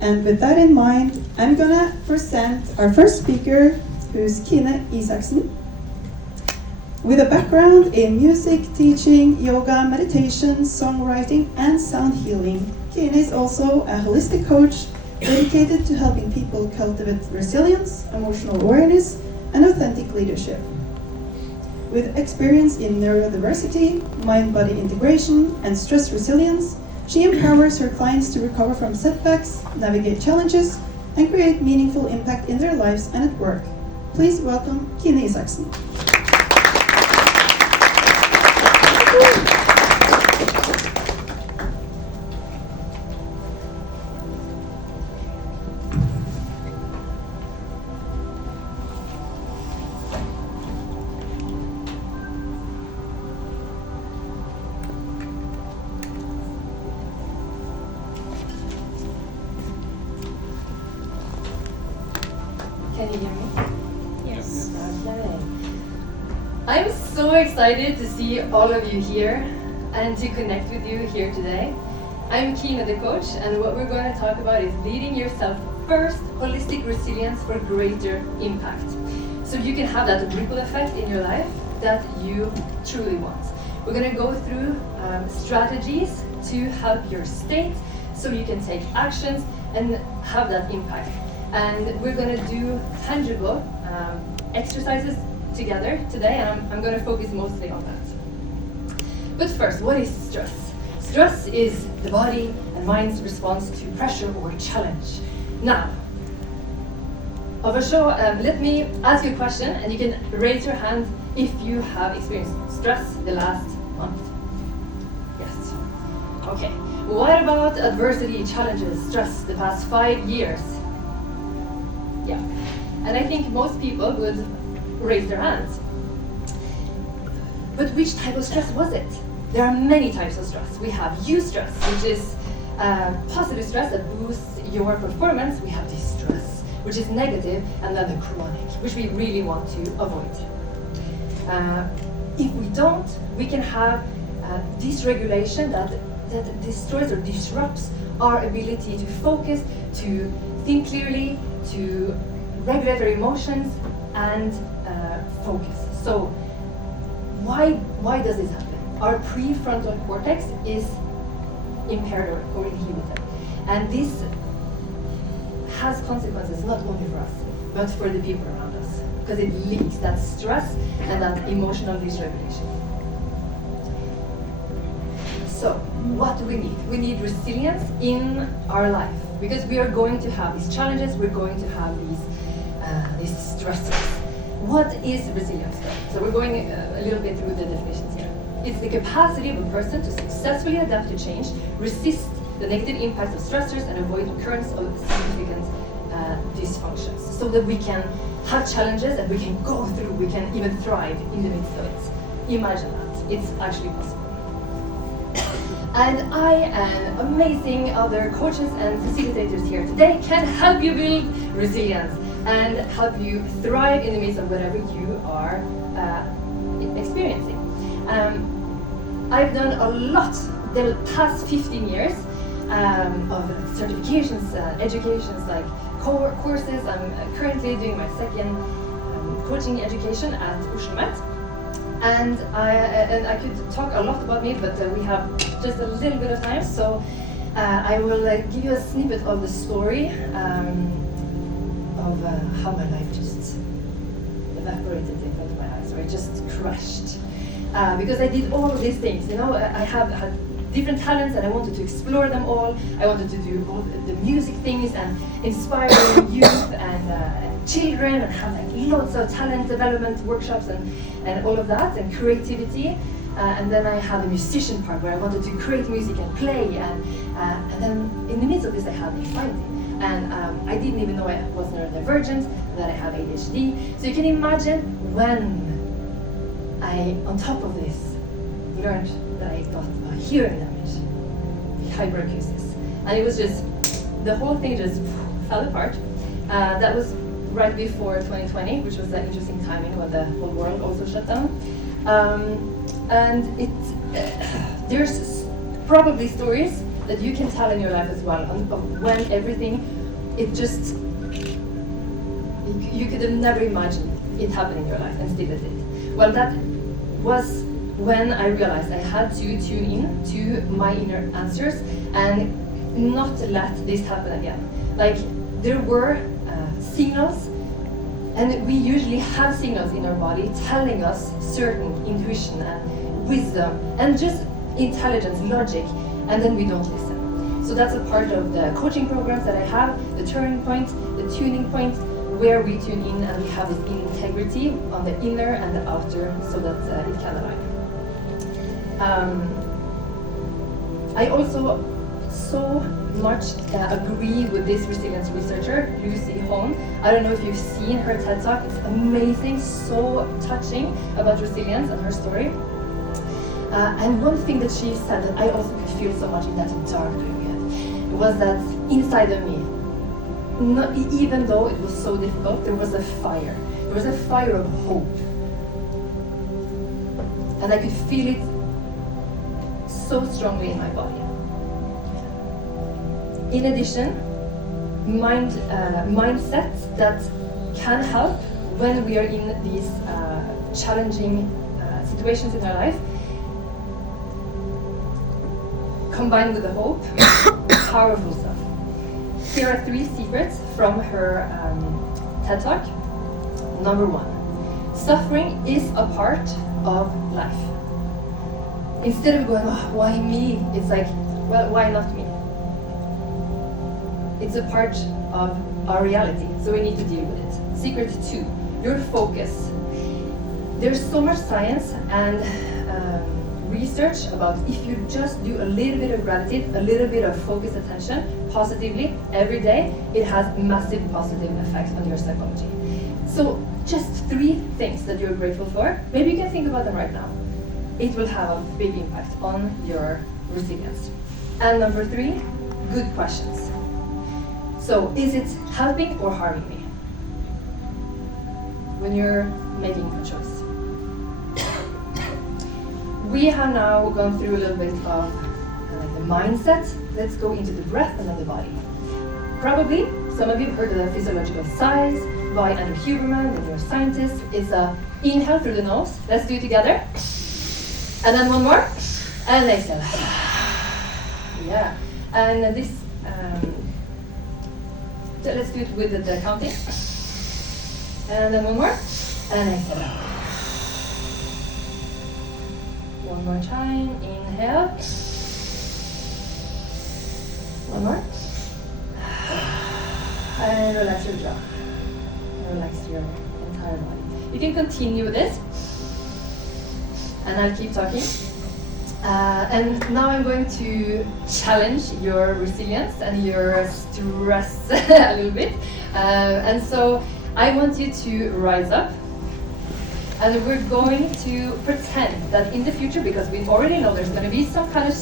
And with that in mind, I'm gonna present our first speaker, who's Kine Isaksen. With a background in music, teaching, yoga, meditation, songwriting, and sound healing, Kine is also a holistic coach dedicated to helping people cultivate resilience, emotional awareness, and authentic leadership. With experience in neuro-diversity, mind-body integration, and stress resilience, she empowers her clients to recover from setbacks, navigate challenges, and create meaningful impact in their lives and at work. Please welcome Kine Isaksen. Can you hear me? Yes. Okay. I'm so excited to see all of you here and to connect with you here today. I'm Kine, the coach, and what we're going to talk about is leading yourself first, holistic resilience for greater impact. So you can have that ripple effect in your life that you truly want. We're going to go through strategies to help your state so you can take actions and have that impact. And we're going to do tangible exercises together today, and I'm going to focus mostly on that. But first, what is stress? Stress is the body and mind's response to pressure or challenge. Now, over show, let me ask you a question, and you can raise your hand if you have experienced stress the last month. Yes. Okay. What about adversity, challenges, stress the past 5 years? Yeah, and I think most people would raise their hands. But which type of stress was it? There are many types of stress. We have eustress, which is positive stress that boosts your performance. We have distress, which is negative, and then the chronic, which we really want to avoid. If we don't, we can have dysregulation that destroys or disrupts our ability to focus, to think clearly, to regulate our emotions and focus. So why does this happen? Our prefrontal cortex is impaired or inhibited, and this has consequences not only for us but for the people around us, because it leaks that stress and that emotional dysregulation. So what do we need? We need resilience in our life, because we are going to have these challenges, we're going to have these stressors. What is resilience then? So we're going a little bit through the definitions here. It's the capacity of a person to successfully adapt to change, resist the negative impacts of stressors, and avoid occurrence of significant dysfunctions, so that we can have challenges and we can go through, we can even thrive in the midst of it. Imagine that. It's actually possible. And I and amazing other coaches and facilitators here today can help you build resilience and help you thrive in the midst of whatever you are experiencing. I've done a lot the past 15 years of certifications, educations like courses. I'm currently doing my second coaching education at Oslo. And I could talk a lot about me, but we have just a little bit of time, so I will give you a snippet of the story of how my life just evaporated in front of my eyes, or it just crashed. Because I did all of these things, you know, I have had different talents and I wanted to explore them all. I wanted to do all the music things and inspire youth and children and have like lots of talent development workshops and all of that and creativity. And then I had the musician part where I wanted to create music and play, and then in the midst of this I had anxiety. And I didn't even know I was neurodivergent, that I have ADHD. So you can imagine when I, on top of this, learned that I got a hearing damage, hyperacusis. And it was just, the whole thing just fell apart. That was right before 2020, which was an interesting timing when the whole world also shut down. And there's probably stories that you can tell in your life as well, of when everything, it just, you could have never imagined it happening in your life, and still it did? Well, that was when I realized I had to tune in to my inner answers and not let this happen again. Like, there were signals, and we usually have signals in our body telling us certain intuition and wisdom and just intelligence, logic, and then we don't listen. So that's a part of the coaching programs that I have, the turning point, the tuning point, where we tune in and we have this integrity on the inner and the outer so that it can align. I also so much agree with this resilience researcher, Lucy Hone. I don't know if you've seen her TED Talk. It's amazing, so touching about resilience and her story. And one thing that she said that I also could feel so much in that dark period was that inside of me, even though it was so difficult, there was a fire. There was a fire of hope. And I could feel it so strongly in my body. In addition, mindsets that can help when we are in these challenging situations in our life, combined with the hope, powerful stuff. Here are 3 secrets from her TED Talk. Number 1, suffering is a part of life. Instead of going, oh, why me? It's like, well, why not me? It's a part of our reality, so we need to deal with it. Secret 2, your focus. There's so much science and research about if you just do a little bit of gratitude, a little bit of focused attention, positively, every day, it has massive positive effects on your psychology. So just 3 things that you're grateful for. Maybe you can think about them right now. It will have a big impact on your resilience. And number 3, good questions. So, is it helping or harming me when you're making a choice? We have now gone through a little bit of the mindset. Let's go into the breath and then the body. Probably some of you have heard of the physiological sighs by Andrew Huberman, the neuroscientist. It's a inhale through the nose. Let's do it together. And then one more. And exhale. Yeah. And this. So let's do it with the counting. And then one more. And exhale. One more time. Inhale. One more. And relax your jaw. Relax your entire body. You can continue with this. And I'll keep talking. And now I'm going to challenge your resilience and your stress a little bit. And so I want you to rise up. And we're going to pretend that in the future, because we already know there's going to be some kind of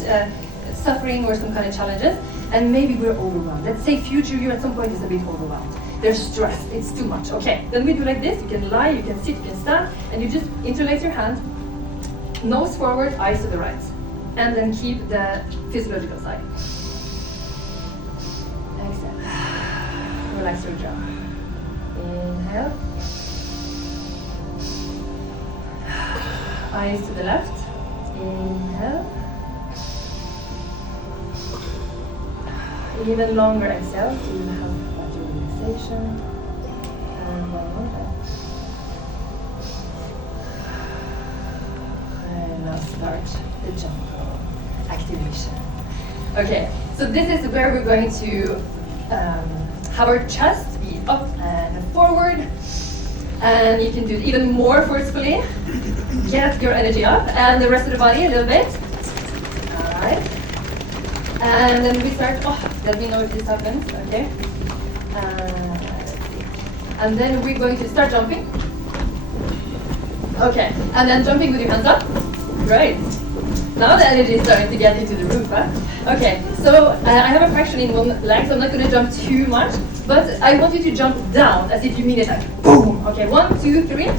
suffering or some kind of challenges, and maybe we're overwhelmed. Let's say future you at some point is a bit overwhelmed. There's stress, it's too much. Okay, then we do like this. You can lie, you can sit, you can stand, and you just interlace your hand, nose forward, eyes to the right. And then keep the physiological side. Exhale. Relax your jaw. Inhale. Eyes to the left. Inhale. Even longer exhale to help that relaxation. And one more time. And now start the jump activation. Okay, so this is where we're going to have our chest be up and forward. And you can do it even more forcefully. Get your energy up and the rest of the body a little bit. Alright. And then we start, let me know if this happens, okay? And then we're going to start jumping. Okay, and then jumping with your hands up. Great. Now the energy is starting to get into the roof, huh? Okay, so I have a fraction in one leg, so I'm not going to jump too much, but I want you to jump down as if you mean it like boom. Okay, 1, 2, 3.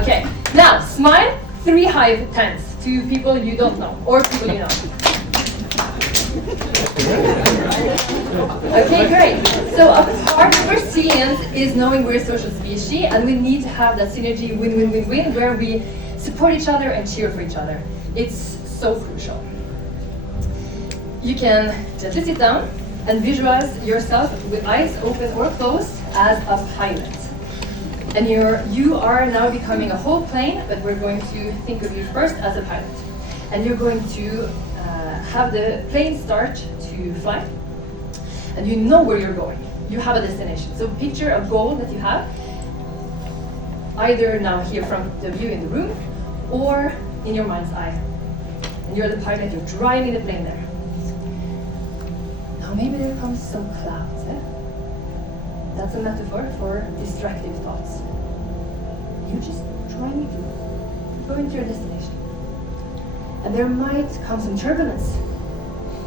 Okay, now smile 3 high tens to people you don't know or people you know. Okay, great. So our resilience is knowing we're a social species and we need to have that synergy win-win-win-win where we support each other and cheer for each other. It's so crucial. You can gently sit down and visualize yourself with eyes open or closed as a pilot. And you are now becoming a whole plane, but we're going to think of you first as a pilot. And you're going to have the plane start to fly. And you know where you're going. You have a destination. So picture a goal that you have, either now here from the view in the room, or in your mind's eye. And you're the pilot, you're driving the plane there. Now maybe there comes some clouds. That's a metaphor for distractive thoughts. You're just driving through, going to your destination. And there might come some turbulence,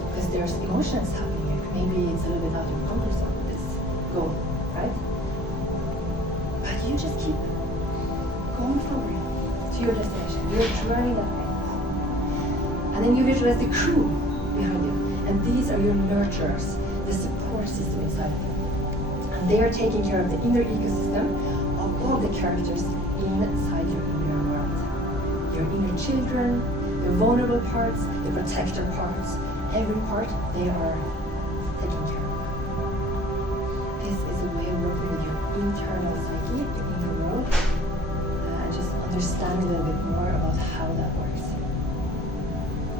because there's emotions happening. Maybe it's a little bit out of your comfort zone, this goal, right? But you just keep going forward to your destination. You're driving that way. And then you visualize the crew behind you. And these are your nurturers, the support system inside of you. And they are taking care of the inner ecosystem of all the characters inside your inner world. Your inner children, the vulnerable parts, the protector parts, every part, they are taking care of. This is a way of working with your internal psyche, your inner world, and just understand a little bit more about how that works.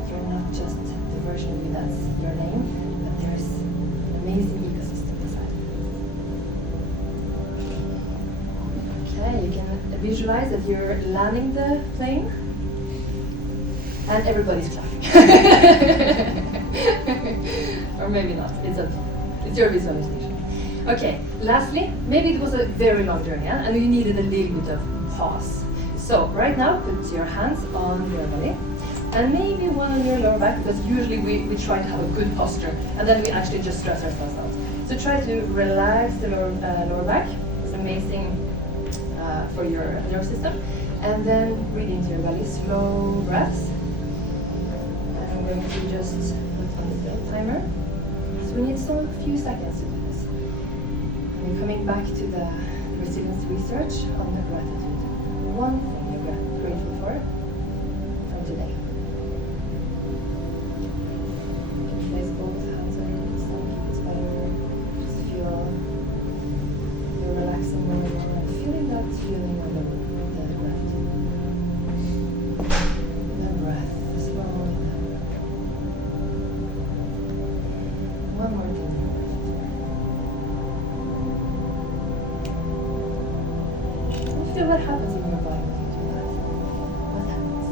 You're not just the version of you that's your name, but there's an amazing ecosystem inside. Okay, you can visualize that you're landing the plane, and everybody's clapping. Or maybe not. It's your visualization. Okay, lastly, maybe it was a very long journey, and you needed a little bit of pause. So right now, put your hands on your belly, and maybe one on your lower back, because usually we try to have a good posture, and then we actually just stress ourselves out. So try to relax the lower back. It's amazing for your nervous system. And then breathe into your belly, slow breaths. And I'm going to just put on the timer. So we need some few seconds to do this. And we're coming back to the resilience research on the gratitude. One thing you're grateful for from today. You can place both hands on your knees and keep it together. Just feel you're relaxing more and more and feeling that feeling of the gratitude. And then breath, slow. One more thing. Feel what happens in your body when you do that. What happens?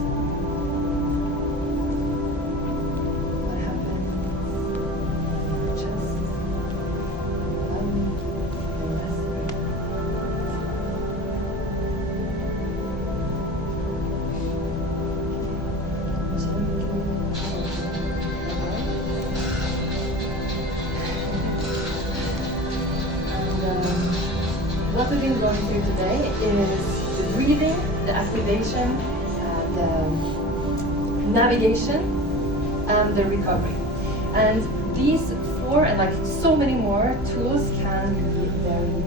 What happens in your chest, your belly, your rest? What we've been going through today is the breathing, the activation, the navigation, and the recovery. And these four, and like so many more tools, can be very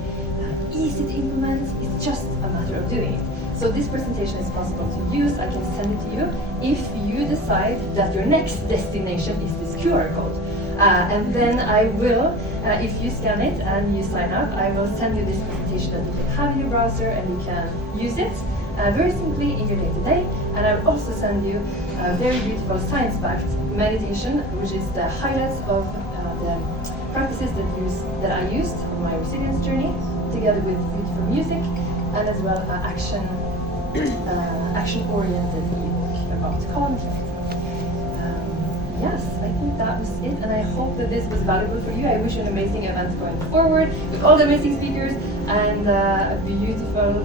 easy to implement. It's just a matter of doing it. So this presentation is possible to use. I can send it to you if you decide that your next destination is this QR code. And then I will, if you scan it and you sign up, I will send you this presentation that you can have in your browser and you can use it very simply in your day-to-day. And I will also send you a very beautiful science-backed meditation, which is the highlights of the practices that I used on my resilience journey, together with beautiful music, and as well action-oriented ebook about conflict. Yes, I think that was it, and I hope that this was valuable for you. I wish you an amazing event going forward with all the amazing speakers and a beautiful